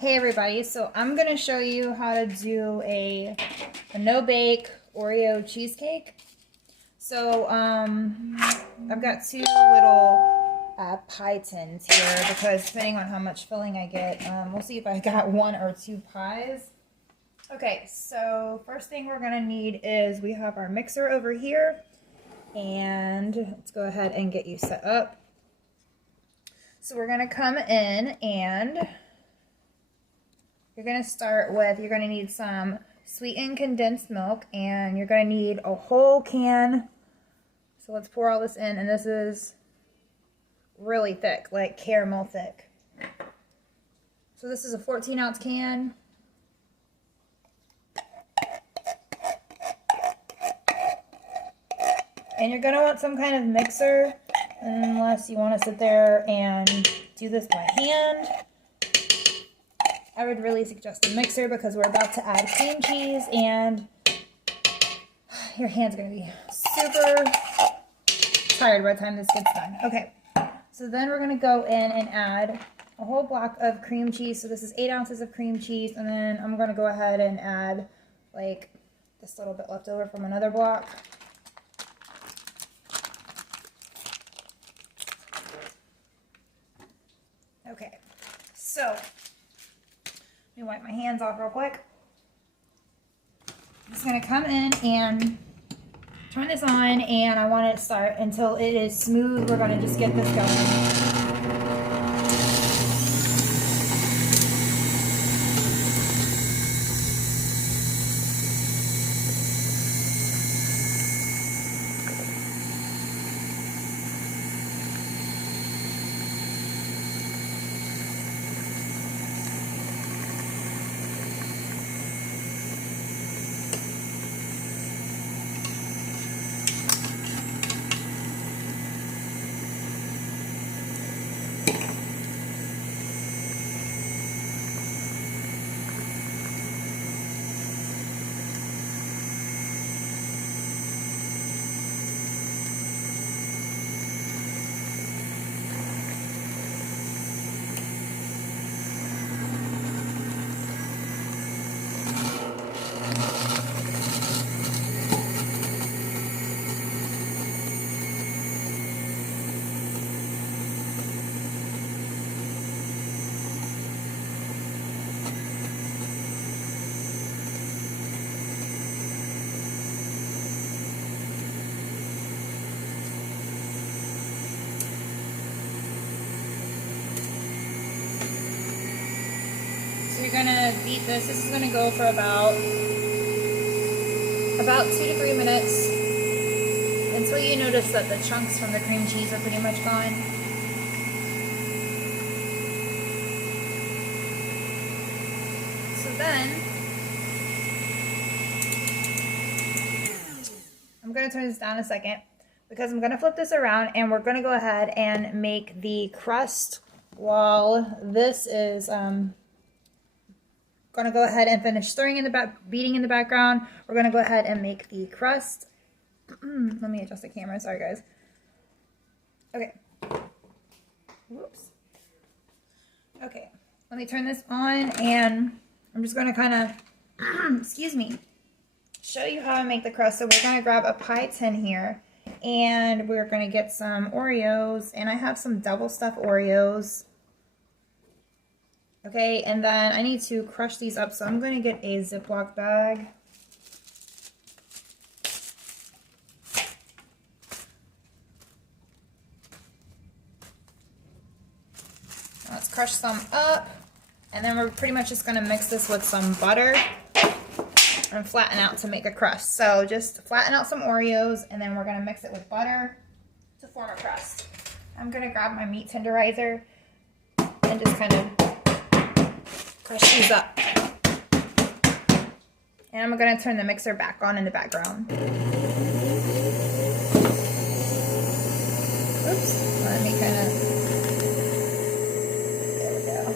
Hey everybody, so I'm going to show you how to do a no-bake Oreo cheesecake. So I've got two little pie tins here because depending on how much filling I get, we'll see if I got one or two pies. Okay, so first thing we're going to need is we have our mixer over here, and let's go ahead and get you set up. So we're going to come in and you're going to start with, you're going to need some sweetened condensed milk, and you're going to need a whole can. So let's pour all this in, and this is really thick, like caramel thick. So this is a 14-ounce can. And you're going to want some kind of mixer, unless you want to sit there and do this by hand. I would really suggest a mixer because we're about to add cream cheese and your hand's going to be super tired by the time this gets done. Okay, so then we're going to go in and add a whole block of cream cheese. So this is 8 ounces of cream cheese, and then I'm going to go ahead and add like this little bit left over from another block. Okay, so let me wipe my hands off real quick. I'm just going to come in and turn this on, and I want it to start until it is smooth. We're going to just get this going. So you're gonna beat this. This is gonna go for about 2 to 3 minutes until you notice that the chunks from the cream cheese are pretty much gone. So then I'm gonna turn this down a second because I'm gonna flip this around, and we're gonna go ahead and make the crust while this is gonna go ahead and finish stirring in the beating in the background. We're gonna go ahead and make the crust. Let me adjust the camera. Sorry, guys. Okay. Whoops. Okay. Let me turn this on, and I'm just gonna kind of, excuse me, show you how I make the crust. So we're gonna grab a pie tin here, and we're gonna get some Oreos, and I have some double stuffed Oreos. Okay, and then I need to crush these up, so I'm going to get a Ziploc bag. Now let's crush some up, and then we're pretty much just going to mix this with some butter and flatten out to make a crust. So just flatten out some Oreos, and then we're going to mix it with butter to form a crust. I'm going to grab my meat tenderizer and just kind of crush these up. And I'm going to turn the mixer back on in the background. Oops. Let me kind of... There we go.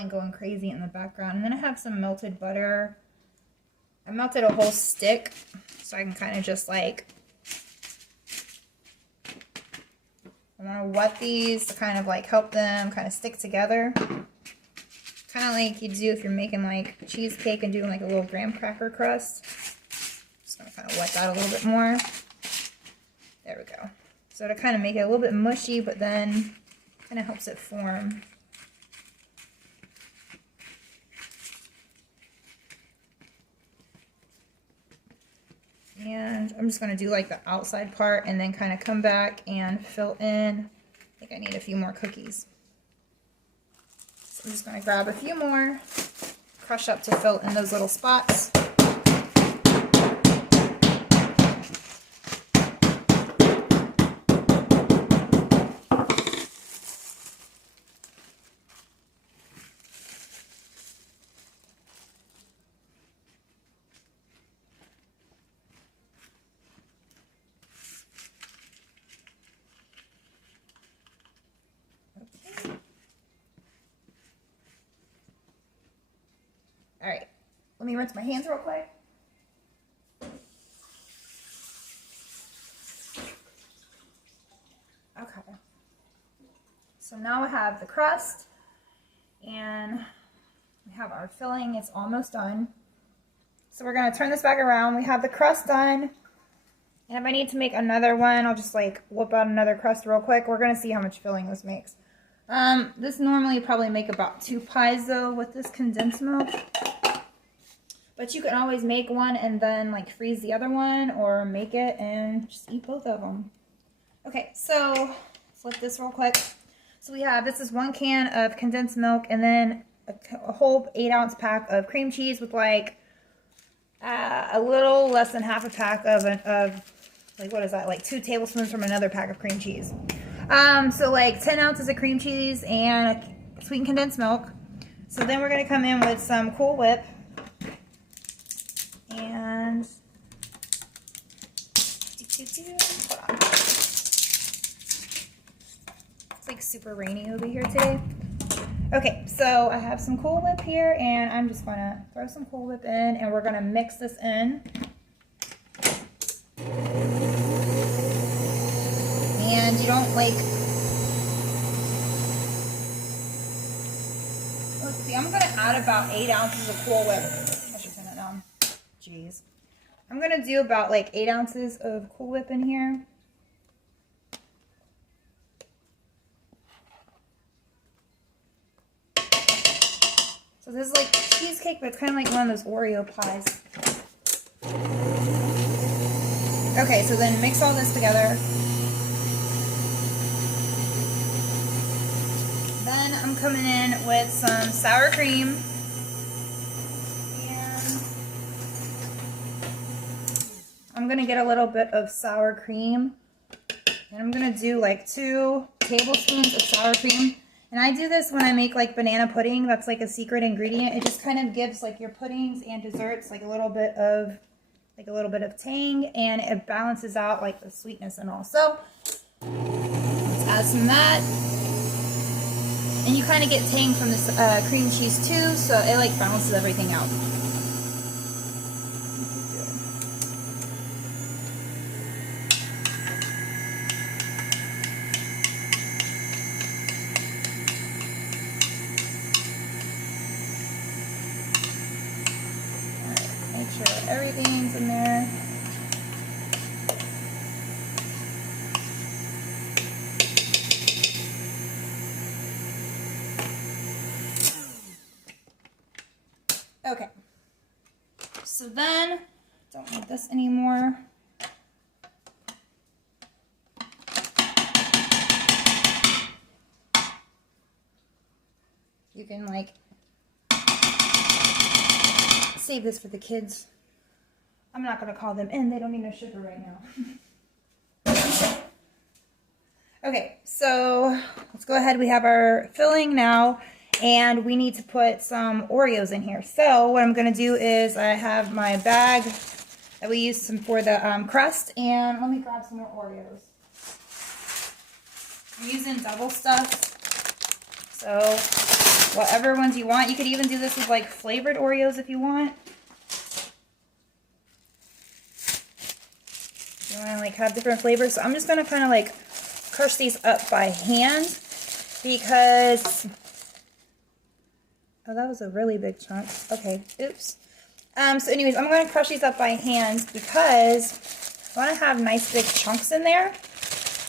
filling going crazy in the background. And then I have some melted butter. I melted a whole stick so I can kind of just like, I want to wet these to kind of like help them kind of stick together. Kind of like you do if you're making like cheesecake and doing like a little graham cracker crust. Just going to kind of wet that a little bit more. There we go. So to kind of make it a little bit mushy, but then kind of helps it form. And I'm just going to do like the outside part and then kind of come back and fill in. I think I need a few more cookies. So I'm just going to grab a few more, crush up to fill in those little spots. All right, let me rinse my hands real quick. Okay, so now I have the crust and we have our filling. It's almost done. So we're gonna turn this back around. We have the crust done. And if I need to make another one, I'll just like whip out another crust real quick. We're gonna see how much filling this makes. This normally probably make about 2 pies though with this condensed milk. But you can always make one and then like freeze the other one or make it and just eat both of them. Okay, so flip this real quick. So we have, this is 1 can of condensed milk and then a whole 8-ounce pack of cream cheese with like a little less than half a pack of like, what is that? Like 2 tablespoons from another pack of cream cheese. So like 10 ounces of cream cheese and sweetened condensed milk. So then we're going to come in with some Cool Whip. And it's like super rainy over here today. Okay, so I have some Cool Whip here and I'm just going to throw some Cool Whip in and we're going to mix this in. And you don't like, let's see, I'm going to add about 8 ounces of Cool Whip. I should turn it down. Jeez. I'm going to do about like 8 ounces of Cool Whip in here. So this is like cheesecake, but it's kind of like one of those Oreo pies. Okay, so then mix all this together. Then I'm coming in with some sour cream. And I'm going to get a little bit of sour cream. And I'm going to do like 2 tablespoons of sour cream. And I do this when I make like banana pudding. That's like a secret ingredient. It just kind of gives like your puddings and desserts like a little bit of tang, and it balances out like the sweetness and all. So let's add some of that. And you kind of get tang from this cream cheese too, so it like balances everything out. Make sure everything's in there. Okay. So then, don't need this anymore. You can like save this for the kids. I'm not going to call them in. They don't need no sugar right now. Okay, so let's go ahead. We have our filling now, and we need to put some Oreos in here. So what I'm going to do is I have my bag that we used for the crust, and let me grab some more Oreos. I'm using double stuff. So whatever ones you want. You could even do this with like flavored Oreos if you want. You want to like have different flavors. So I'm just going to kind of like crush these up by hand because, oh, that was a really big chunk. Okay, oops. So anyways, I'm going to crush these up by hand because I want to have nice big chunks in there.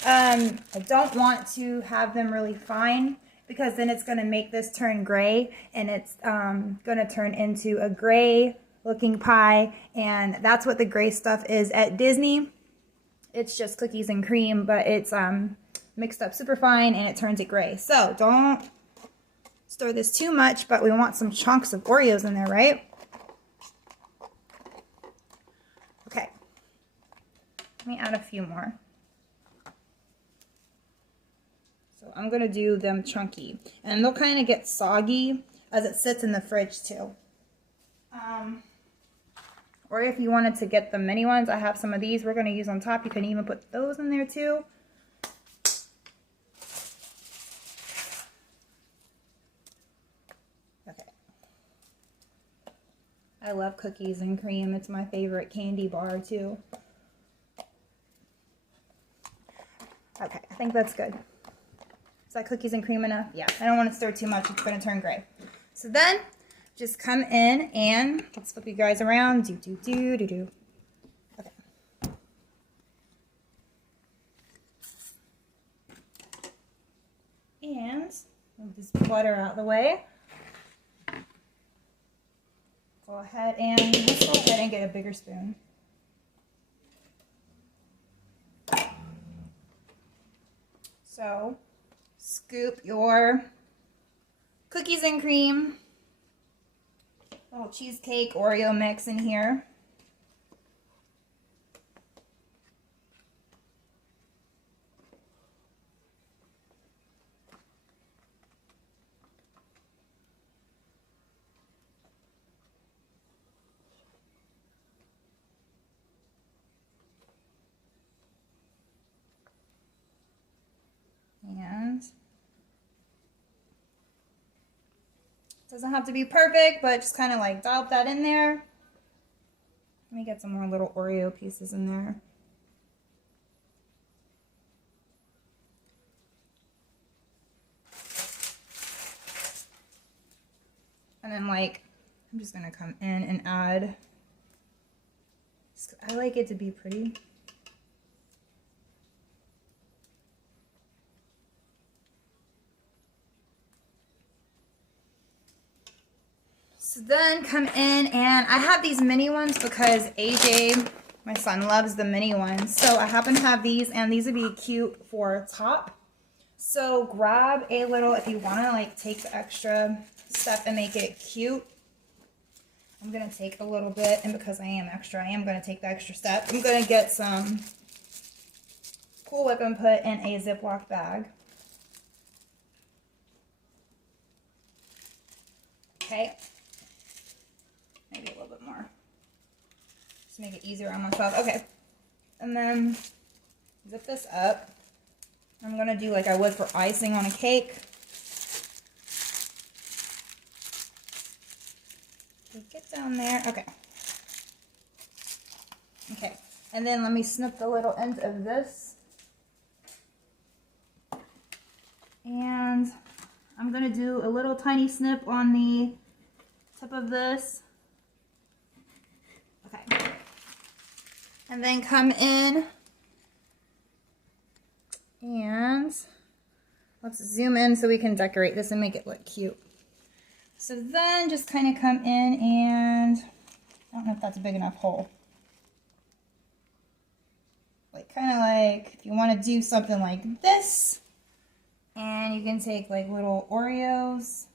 I don't want to have them really fine because then it's going to make this turn gray, and it's going to turn into a gray looking pie, and that's what the gray stuff is at Disney. It's just cookies and cream, but it's mixed up super fine and it turns it gray. So don't stir this too much, but we want some chunks of Oreos in there, right? Okay, let me add a few more. So I'm going to do them chunky. And they'll kind of get soggy as it sits in the fridge too. Or if you wanted to get the mini ones, I have some of these we're going to use on top. You can even put those in there too. Okay. I love cookies and cream. It's my favorite candy bar too. Okay, I think that's good. Is that cookies and cream enough? Yeah, I don't want to stir too much. It's going to turn gray. So then, just come in and let's flip you guys around. Okay. And move this butter out of the way. Go ahead and let's go ahead and get a bigger spoon. So, scoop your cookies and cream, little cheesecake Oreo mix in here. And doesn't have to be perfect, but just kind of like dollop that in there. Let me get some more little Oreo pieces in there. And then like, I'm just gonna come in and add, I like it to be pretty. So then come in, and I have these mini ones because AJ, my son, loves the mini ones. So I happen to have these, and these would be cute for top. So grab a little, if you want to like take the extra step and make it cute. I'm going to take a little bit, and because I am extra, I am going to take the extra step. I'm going to get some Cool Whip and put in a Ziploc bag. Okay. Maybe a little bit more. Just make it easier on myself. Okay. And then zip this up. I'm going to do like I would for icing on a cake. Okay, get down there. Okay. Okay. And then let me snip the little end of this. And I'm going to do a little tiny snip on the tip of this. Okay. And then come in and let's zoom in so we can decorate this and make it look cute. So then just kind of come in and I don't know if that's a big enough hole. Like kind of like if you want to do something like this, and you can take like little Oreos.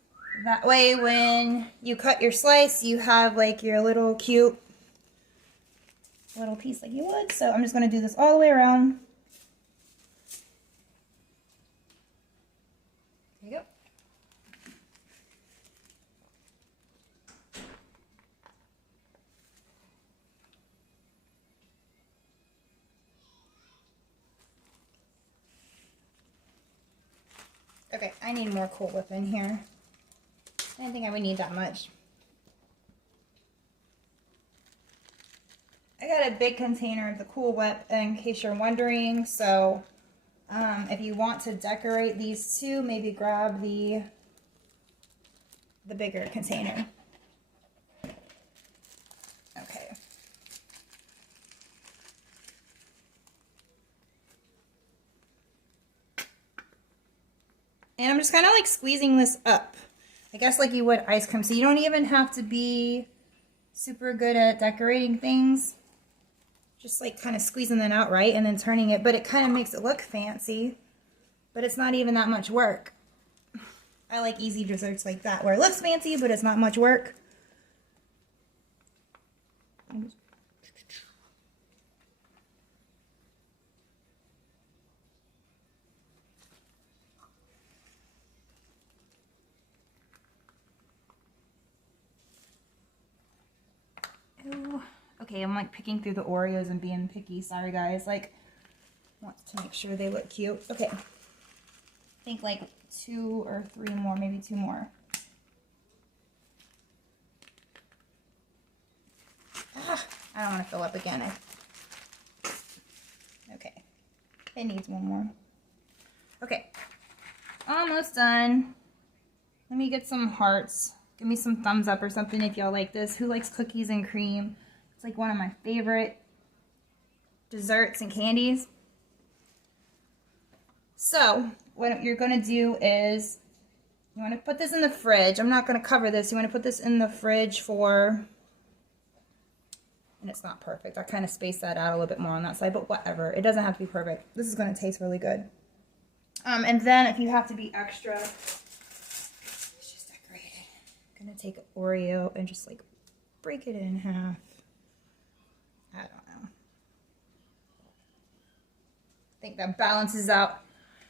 That way when you cut your slice, you have like your little cute little piece like you would. So I'm just going to do this all the way around. There you go. Okay, I need more Cool Whip in here. I didn't think I would need that much. I got a big container of the Cool Whip in case you're wondering. So if you want to decorate these two, maybe grab the bigger container. Okay. And I'm just kind of like squeezing this up. I guess like you would ice cream. So you don't even have to be super good at decorating things. Just like kind of squeezing it out, right? And then turning it. But it kind of makes it look fancy. But it's not even that much work. I like easy desserts like that where it looks fancy, but it's not much work. Okay, I'm like picking through the Oreos and being picky. Sorry guys, like want to make sure they look cute. Okay, I think like 2 or 3 more, maybe 2 more. I don't want to fill up again. Okay, it needs 1 more. Okay, almost done. Let me get some hearts. Give me some thumbs up or something if y'all like this. Who likes cookies and cream? It's like one of my favorite desserts and candies. So what you're going to do is you want to put this in the fridge. I'm not going to cover this. You want to put this in the fridge for, and it's not perfect. I kind of spaced that out a little bit more on that side, but whatever. It doesn't have to be perfect. This is going to taste really good. And then if you have to be extra, it's just decorated. I'm going to take an Oreo and just like break it in half. I don't know. I think that balances out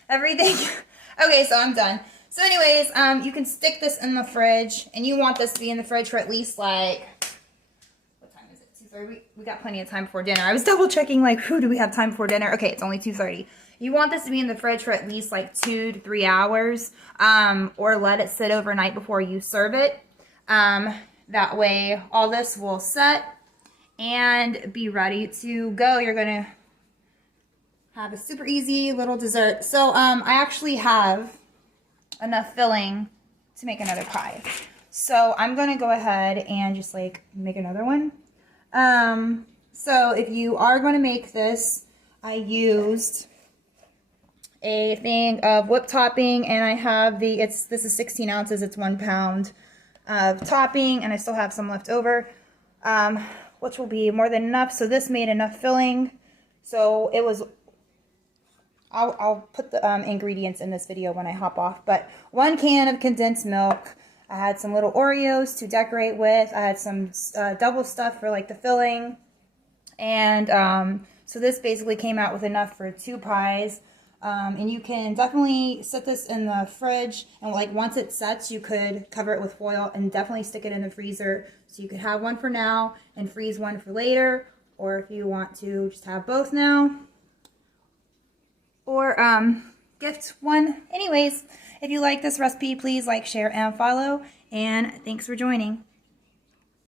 everything. Okay, so I'm done. So anyways, you can stick this in the fridge, and you want this to be in the fridge for at least like, what time is it? 2:30. We got plenty of time before dinner. I was double checking like, who do we have time for dinner? Okay, it's only 2:30. You want this to be in the fridge for at least like 2 to 3 hours, or let it sit overnight before you serve it. That way all this will set and be ready to go. You're gonna have a super easy little dessert. So I actually have enough filling to make another pie. So I'm gonna go ahead and just like make another one. So if you are gonna make this, I used a thing of whipped topping, and I have this is 16 ounces, it's 1 pound of topping, and I still have some left over, which will be more than enough. So this made enough filling. So it was, I'll put the ingredients in this video when I hop off, but 1 can of condensed milk. I had some little Oreos to decorate with. I had some double stuff for like the filling. And so this basically came out with enough for 2 pies. And you can definitely set this in the fridge, and like once it sets, you could cover it with foil and definitely stick it in the freezer. So you could have one for now and freeze one for later, or if you want to just have both now, or gift one. Anyways, if you like this recipe, please like, share, and follow, and thanks for joining.